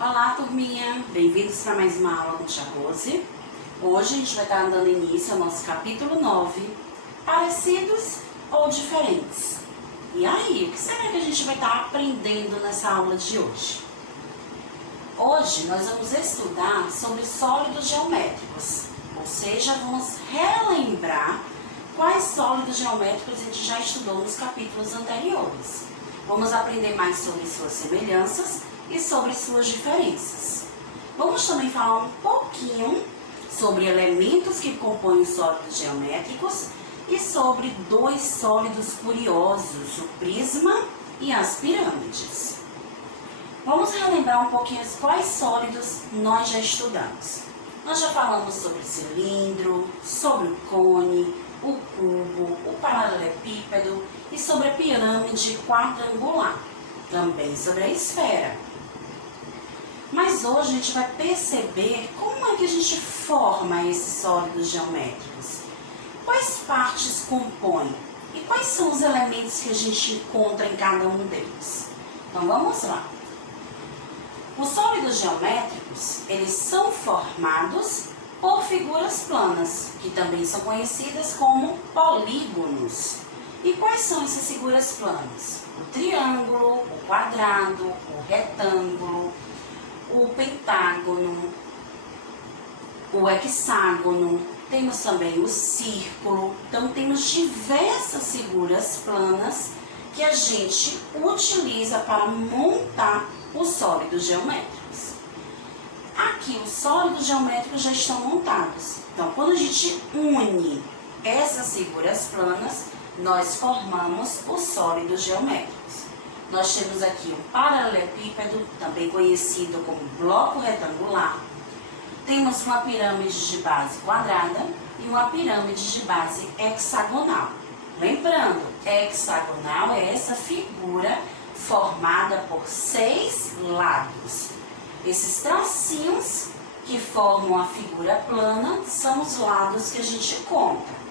Olá, turminha! Bem-vindos para mais uma aula com Tia Rose. Hoje a gente vai estar dando início ao nosso capítulo 9, parecidos ou diferentes. E aí, o que será que a gente vai estar aprendendo nessa aula de hoje? Hoje nós vamos estudar sobre sólidos geométricos, ou seja, vamos relembrar quais sólidos geométricos a gente já estudou nos capítulos anteriores. Vamos aprender mais sobre suas semelhanças e sobre suas diferenças. Vamos também falar um pouquinho sobre elementos que compõem os sólidos geométricos e sobre dois sólidos curiosos, o prisma e as pirâmides. Vamos relembrar um pouquinho quais sólidos nós já estudamos. Nós já falamos sobre o cilindro, sobre o cone, o cubo, o paralelepípedo e sobre a pirâmide quadrangular, também sobre a esfera. Mas hoje a gente vai perceber como é que a gente forma esses sólidos geométricos. Quais partes compõem e quais são os elementos que a gente encontra em cada um deles. Então vamos lá. Os sólidos geométricos, eles são formados por figuras planas, que também são conhecidas como polígonos. E quais são essas figuras planas? O triângulo, o quadrado, o retângulo, o pentágono, o hexágono, temos também o círculo. Então temos diversas figuras planas que a gente utiliza para montar os sólidos geométricos. Aqui os sólidos geométricos já estão montados. Então quando a gente une essas figuras planas, nós formamos os sólidos geométricos. Nós temos aqui um paralelepípedo, também conhecido como bloco retangular. Temos uma pirâmide de base quadrada e uma pirâmide de base hexagonal. Lembrando, hexagonal é essa figura formada por 6 lados. Esses tracinhos que formam a figura plana são os lados que a gente conta.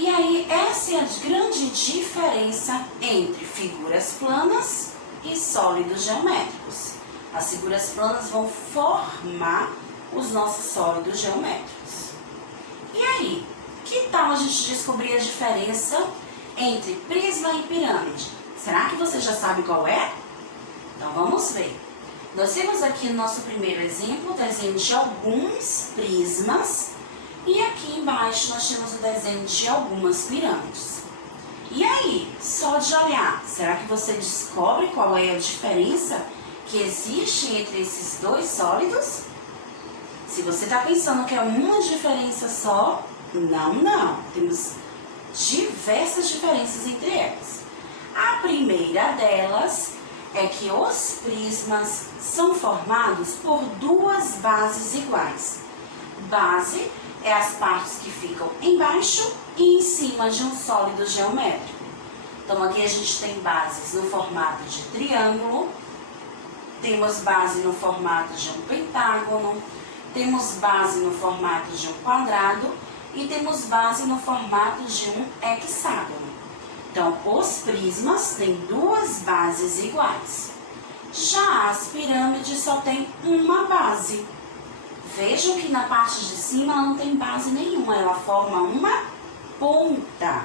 E aí, essa é a grande diferença entre figuras planas e sólidos geométricos. As figuras planas vão formar os nossos sólidos geométricos. E aí, que tal a gente descobrir a diferença entre prisma e pirâmide? Será que você já sabe qual é? Então vamos ver. Nós temos aqui no nosso primeiro exemplo o desenho de alguns prismas. E aqui embaixo nós temos o desenho de algumas pirâmides. E aí, só de olhar, será que você descobre qual é a diferença que existe entre esses dois sólidos? Se você está pensando que é uma diferença só, não. Temos diversas diferenças entre elas. A primeira delas é que os prismas são formados por duas bases iguais. Base é as partes que ficam embaixo e em cima de um sólido geométrico. Então aqui a gente tem bases no formato de triângulo, temos base no formato de um pentágono, temos base no formato de um quadrado e temos base no formato de um hexágono. Então os prismas têm duas bases iguais. Já as pirâmides só têm uma base. Vejam que na parte de cima ela não tem base nenhuma, ela forma uma ponta.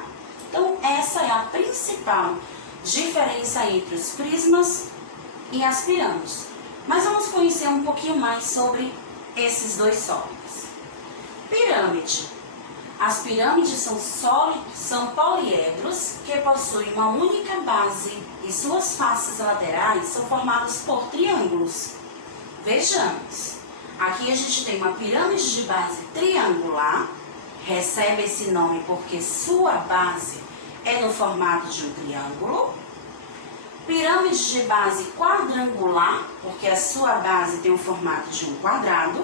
Então essa é a principal diferença entre os prismas e as pirâmides. Mas vamos conhecer um pouquinho mais sobre esses dois sólidos. Pirâmide. As pirâmides são poliedros que possuem uma única base e suas faces laterais são formadas por triângulos. Vejamos. Aqui a gente tem uma pirâmide de base triangular, recebe esse nome porque sua base é no formato de um triângulo. Pirâmide de base quadrangular, porque a sua base tem o formato de um quadrado.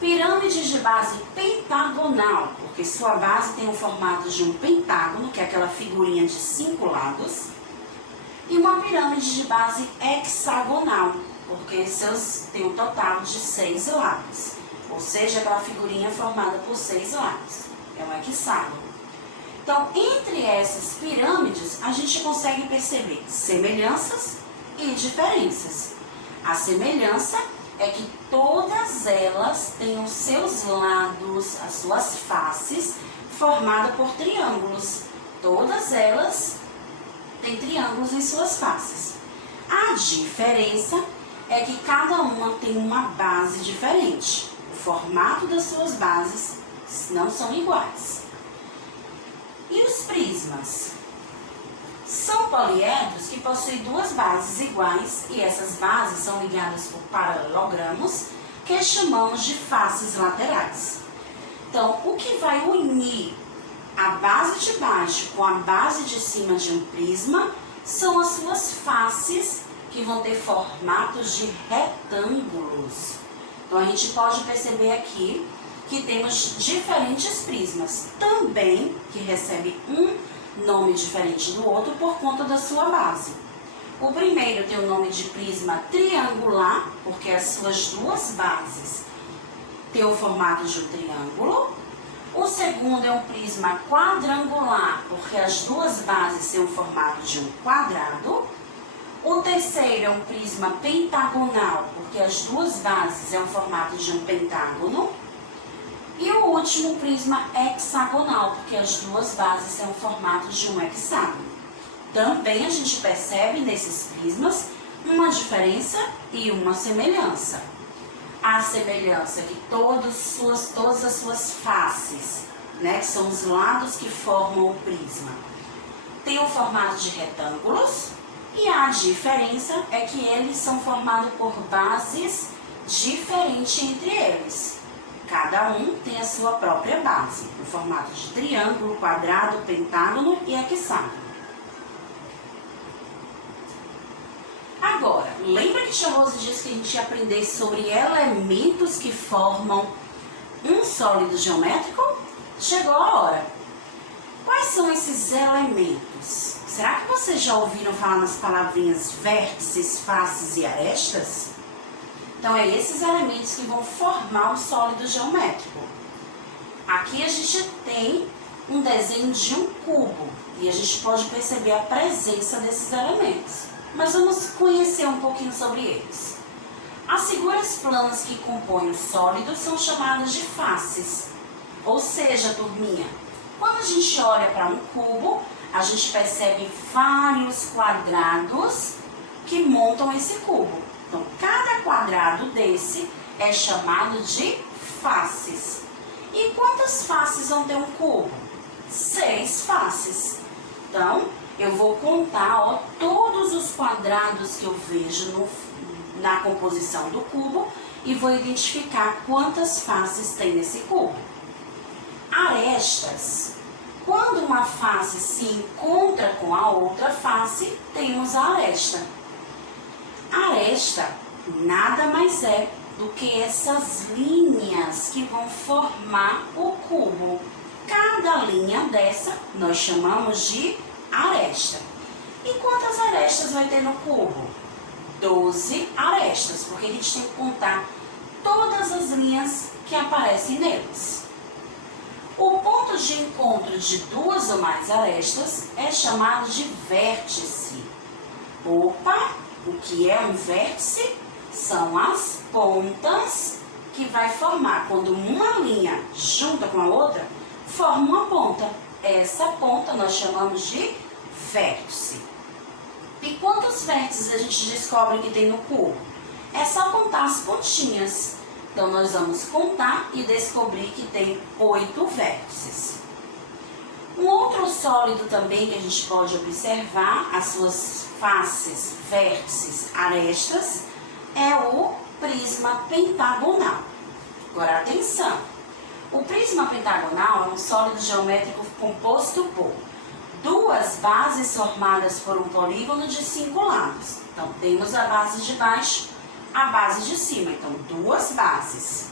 Pirâmide de base pentagonal, porque sua base tem o formato de um pentágono, que é aquela figurinha de 5 lados. E uma pirâmide de base hexagonal, porque seus tem um total de 6 lados, ou seja, aquela figurinha formada por 6 lados, é um hexágono. Então, entre essas pirâmides, a gente consegue perceber semelhanças e diferenças. A semelhança é que todas elas têm os seus lados, as suas faces, formadas por triângulos. Todas elas têm triângulos em suas faces. A diferença é que cada uma tem uma base diferente. O formato das suas bases não são iguais. E os prismas? São poliedros que possuem duas bases iguais e essas bases são ligadas por paralelogramos que chamamos de faces laterais. Então, o que vai unir a base de baixo com a base de cima de um prisma são as suas faces que vão ter formatos de retângulos. Então, a gente pode perceber aqui que temos diferentes prismas, também que recebem um nome diferente do outro por conta da sua base. O primeiro tem o nome de prisma triangular, porque as suas duas bases têm o formato de um triângulo. O segundo é um prisma quadrangular, porque as duas bases têm o formato de um quadrado. O terceiro é um prisma pentagonal, porque as duas bases têm o formato de um pentágono. E o último, prisma hexagonal, porque as duas bases têm o formato de um hexágono. Também a gente percebe nesses prismas uma diferença e uma semelhança. A semelhança é que todas as suas faces, que são os lados que formam o prisma, têm o formato de retângulos, e a diferença é que eles são formados por bases diferentes entre eles. Cada um tem a sua própria base, no formato de triângulo, quadrado, pentágono e hexágono. Agora, lembra que tia Rose disse que a gente ia aprender sobre elementos que formam um sólido geométrico? Chegou a hora. Quais são esses elementos? Será que vocês já ouviram falar nas palavrinhas vértices, faces e arestas? Então, é esses elementos que vão formar o sólido geométrico. Aqui a gente tem um desenho de um cubo e a gente pode perceber a presença desses elementos. Mas vamos conhecer um pouquinho sobre eles. As figuras planas que compõem o sólido são chamadas de faces. Ou seja, turminha, quando a gente olha para um cubo, a gente percebe vários quadrados que montam esse cubo. Então, cada quadrado desse é chamado de faces. E quantas faces vão ter um cubo? 6 faces. Então, eu vou contar todos os quadrados que eu vejo na composição do cubo e vou identificar quantas faces tem nesse cubo. Arestas. Quando uma face se encontra com a outra face, temos a aresta. Aresta nada mais é do que essas linhas que vão formar o cubo. Cada linha dessa nós chamamos de aresta. E quantas arestas vai ter no cubo? 12 arestas, porque a gente tem que contar todas as linhas que aparecem neles. O ponto de encontro de duas ou mais arestas é chamado de vértice. Opa! O que é um vértice? São as pontas que vai formar. Quando uma linha junta com a outra, forma uma ponta. Essa ponta nós chamamos de vértice. E quantos vértices a gente descobre que tem no cubo? É só contar as pontinhas. Então, nós vamos contar e descobrir que tem 8 vértices. Um outro sólido também que a gente pode observar, as suas faces, vértices, arestas, é o prisma pentagonal. Agora, atenção! O prisma pentagonal é um sólido geométrico composto por duas bases formadas por um polígono de 5 lados. Então, temos a base de baixo, a base de cima. Então, duas bases.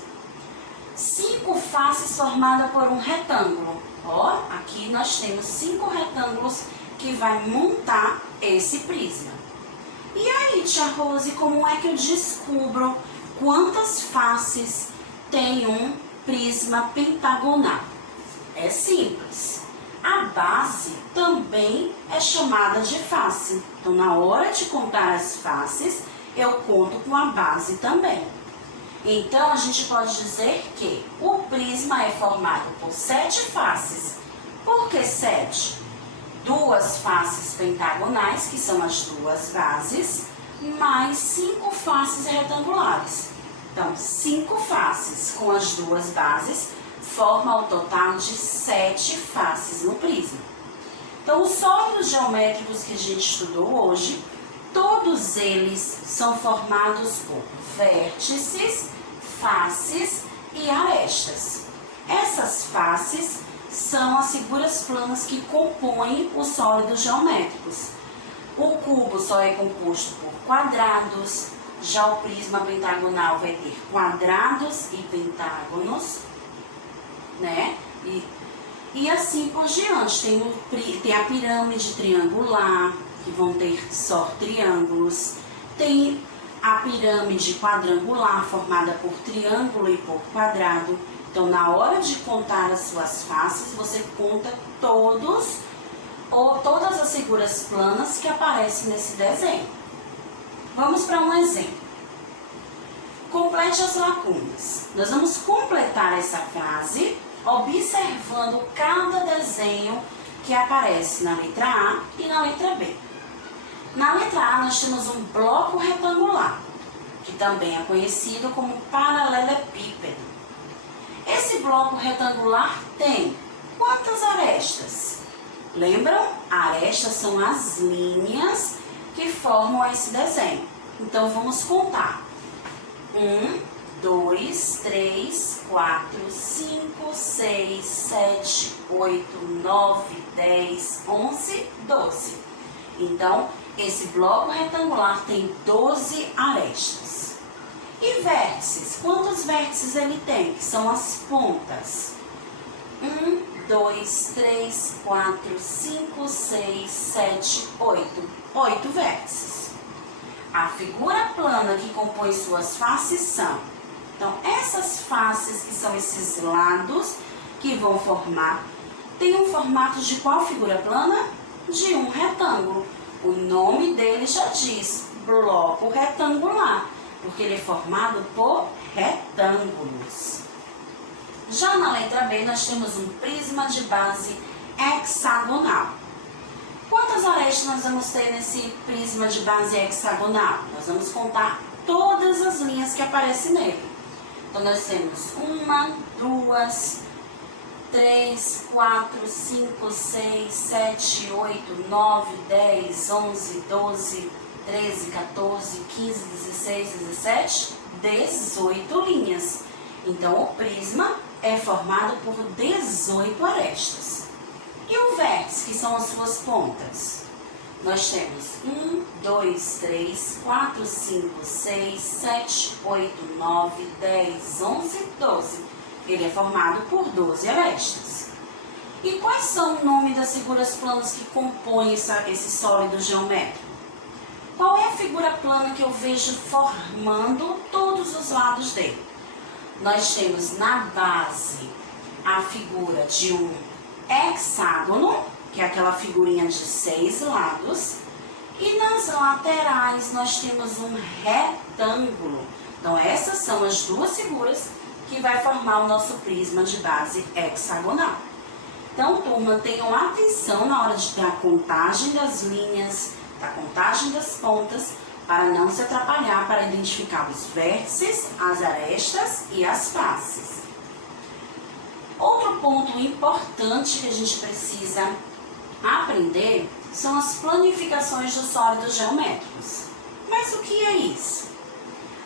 5 faces formadas por um retângulo. Ó, aqui nós temos 5 retângulos que vai montar esse prisma. E aí, tia Rose, como é que eu descubro quantas faces tem um prisma pentagonal? É simples. A base também é chamada de face. Então, na hora de contar as faces, eu conto com a base também. Então, a gente pode dizer que o prisma é formado por 7 faces. Por que 7? 2 faces pentagonais, que são as 2 bases, mais 5 faces retangulares. Então, 5 faces com as 2 bases formam o total de 7 faces no prisma. Então, os sólidos geométricos que a gente estudou hoje, todos eles são formados por vértices, faces e arestas. Essas faces são as figuras planas que compõem os sólidos geométricos. O cubo só é composto por quadrados, já o prisma pentagonal vai ter quadrados e pentágonos, né? E assim por diante. Tem a pirâmide triangular, que vão ter só triângulos. Tem a pirâmide quadrangular, formada por triângulo e por quadrado. Então, na hora de contar as suas faces, você conta todas as figuras planas que aparecem nesse desenho. Vamos para um exemplo. Complete as lacunas. Nós vamos completar essa frase observando cada desenho que aparece na letra A e na letra B. Na letra A, nós temos um bloco retangular, que também é conhecido como paralelepípedo. Esse bloco retangular tem quantas arestas? Lembram? Arestas são as linhas que formam esse desenho. Então, vamos contar. 1, 2, 3, 4, 5, 6, 7, 8, 9, 10, 11, 12. Então, esse bloco retangular tem 12 arestas. E vértices? Quantos vértices ele tem? Que são as pontas. 1, 2, 3, 4, 5, 6, 7, 8. 8 vértices. A figura plana que compõe suas faces são... Então, essas faces, que são esses lados que vão formar, tem um formato de qual figura plana? De um retângulo. O nome dele já diz, bloco retangular, porque ele é formado por retângulos. Já na letra B, nós temos um prisma de base hexagonal. Quantas arestas nós vamos ter nesse prisma de base hexagonal? Nós vamos contar todas as linhas que aparecem nele. Então, nós temos 1, 2, 3, 4, 5, 6, 7, 8, 9, 10, 11, 12, 13, 14, 15, 16, 17, 18 linhas. Então, o prisma é formado por 18 arestas. E o vértice, que são as suas pontas? Nós temos 1, 2, 3, 4, 5, 6, 7, 8, 9, 10, 11, 12. Ele é formado por 12 arestas. E quais são o nome das figuras planas que compõem esse sólido geométrico? Qual é a figura plana que eu vejo formando todos os lados dele? Nós temos na base a figura de um hexágono, que é aquela figurinha de 6 lados, e nas laterais nós temos um retângulo. Então, essas são as duas figuras que vai formar o nosso prisma de base hexagonal. Então, turma, tenham atenção na hora da contagem das linhas, da contagem das pontas, para não se atrapalhar para identificar os vértices, as arestas e as faces. Outro ponto importante que a gente precisa aprender são as planificações dos sólidos geométricos. Mas o que é isso?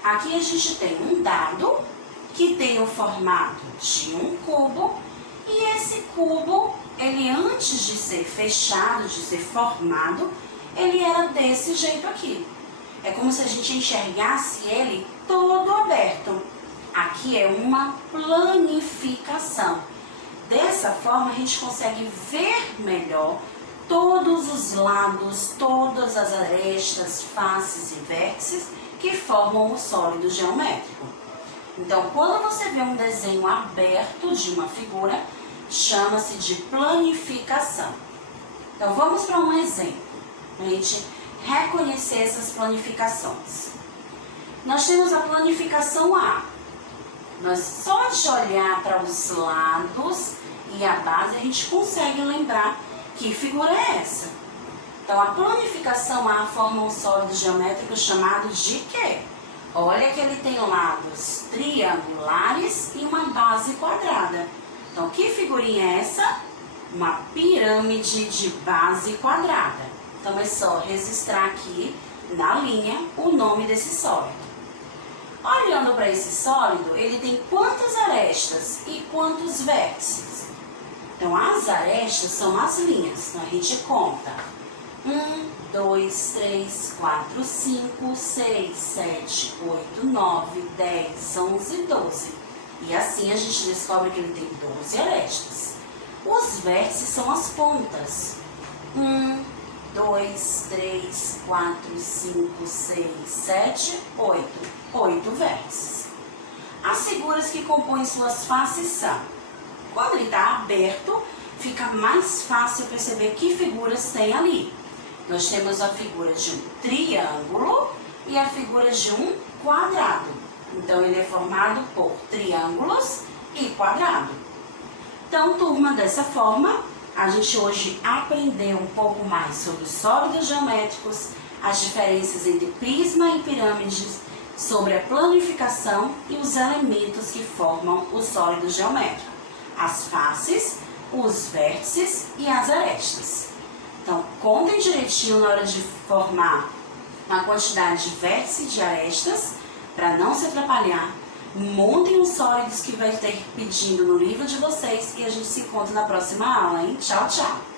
Aqui a gente tem um dado que tem o formato de um cubo, e esse cubo, ele antes de ser fechado, de ser formado, ele era desse jeito aqui. É como se a gente enxergasse ele todo aberto. Aqui é uma planificação. Dessa forma, a gente consegue ver melhor todos os lados, todas as arestas, faces e vértices que formam o sólido geométrico. Então, quando você vê um desenho aberto de uma figura, chama-se de planificação. Então, vamos para um exemplo, para a gente reconhecer essas planificações. Nós temos a planificação A. Nós só de olhar para os lados e a base a gente consegue lembrar que figura é essa. Então, a planificação A forma um sólido geométrico chamado de quê? Olha que ele tem lados triangulares e uma base quadrada. Então, que figurinha é essa? Uma pirâmide de base quadrada. Então, é só registrar aqui na linha o nome desse sólido. Olhando para esse sólido, ele tem quantas arestas e quantos vértices? Então, as arestas são as linhas. Então, a gente conta 1, 2, 3, 4, 5, 6, 7, 8, 9, 10, 11, 12. E assim a gente descobre que ele tem 12 arestas. Os vértices são as pontas. 1, 2, 3, 4, 5, 6, 7, 8. 8 vértices. As figuras que compõem suas faces são: quando ele está aberto, fica mais fácil perceber que figuras tem ali. Nós temos a figura de um triângulo e a figura de um quadrado. Então, ele é formado por triângulos e quadrado. Então, turma, dessa forma, a gente hoje aprendeu um pouco mais sobre os sólidos geométricos, as diferenças entre prisma e pirâmides, sobre a planificação e os elementos que formam o sólido geométrico, as faces, os vértices e as arestas. Então, contem direitinho na hora de formar a quantidade de vértices e de arestas, para não se atrapalhar. Montem os sólidos que vai ter pedindo no livro de vocês e a gente se encontra na próxima aula, hein? Tchau, tchau!